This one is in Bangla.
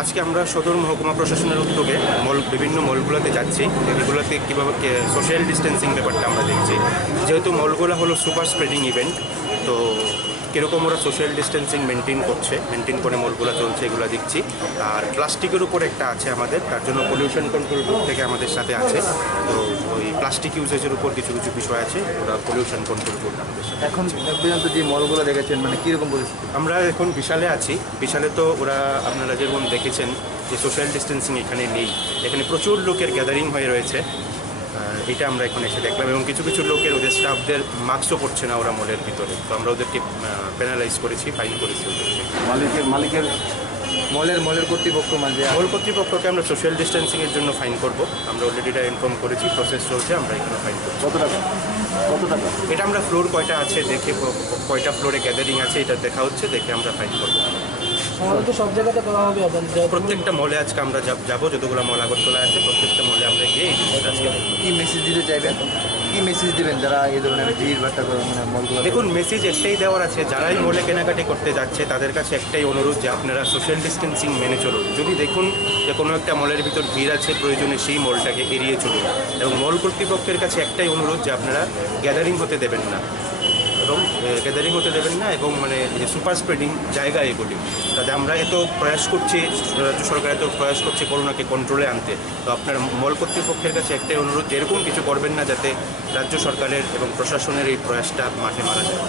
আজকে আমরা সদর মহকুমা প্রশাসনের উদ্যোগে বিভিন্ন মলগুলোতে যাচ্ছি। এগুলোতে কীভাবে সোশ্যাল ডিস্টেন্সিং ব্যাপারটা আমরা দেখছি। যেহেতু মলগুলো হলো সুপার স্প্রেডিং ইভেন্ট, তো কীরকম ওরা সোশ্যাল ডিস্টেন্সিং মেনটেন করে মলগুলো চলছে এগুলো দেখছি। আর প্লাস্টিকের উপর একটা আছে আমাদের, তার জন্য পলিউশন কন্ট্রোল বোর্ড থেকে আমাদের সাথে আছে। তো ওই প্লাস্টিক ইউজেজের উপর কিছু কিছু বিষয় আছে, ওরা পলিউশন কন্ট্রোল বোর্ড আমাদের সাথে। এখন পর্যন্ত যে মলগুলো দেখেছেন মানে কীরকম পরিস্থিতি? আমরা এখন বিশালে আছি। বিশালে তো ওরা আপনারা যেরকম দেখেছেন যে সোশ্যাল ডিস্টেন্সিং এখানে নেই, এখানে প্রচুর লোকের গ্যাদারিং হয়ে রয়েছে। এটা আমরা এখন এসে দেখলাম, এবং কিছু কিছু লোকের ওদের স্টাফদের মাস্কও পড়ছে না ওরা মলের ভিতরে। তো আমরা ওদেরকে পেনালাইজ করেছি, ফাইন করেছি ওদেরকে। মালিকের মলের কর্তৃপক্ষ মানে মল কর্তৃপক্ষকে আমরা সোশ্যাল ডিস্টেন্সিংয়ের জন্য ফাইন করব। আমরা অলরেডি এটা ইনফর্ম করেছি, প্রসেস চলছে, আমরা এখানে ফাইন করব। কত টাকা? এটা আমরা ফ্লোর কয়টা আছে দেখে, কয়টা ফ্লোরে গ্যাদারিং আছে এটা দেখা হচ্ছে, দেখে আমরা ফাইন করব। তো সব জায়গাতে করা হবে? প্রত্যেকটা মলে আজকে আমরা যাবো, যতগুলো মল আগরতলা আছে প্রত্যেকটা মলে আমরা গিয়ে এই জিনিসটা আজকে কি মেসেজ দিতে চাইবেন? কি মেসেজ দিবেন যারা এই ধরনের ভিড় ভাট্টা করে মানে মলগুলো? দেখুন, মেসেজ একটাই দেওয়ার আছে, যারাই মলে কেনাকাটি করতে যাচ্ছে তাদের কাছে একটাই অনুরোধ যে আপনারা সোশ্যাল ডিস্টেন্সিং মেনে চলুন। যদি দেখুন যে কোনো একটা মলের ভিতর ভিড় আছে, প্রয়োজনে সেই মলটাকে এড়িয়ে চলুন। এবং মল কর্তৃপক্ষের কাছে একটাই অনুরোধ যে আপনারা গ্যাদারিং হতে দেবেন না, এবং মানে যে সুপার স্প্রেডিং জায়গা এগুলি, তাতে আমরা এত প্রয়াস করছি, রাজ্য সরকার এত প্রয়াস করছে করোনাকে কন্ট্রোলে আনতে। তো আপনার মল কর্তৃপক্ষের কাছে একটাই অনুরোধ, এরকম কিছু করবেন না যাতে রাজ্য সরকারের এবং প্রশাসনের এই প্রয়াসটা মাঠে মারা যায়।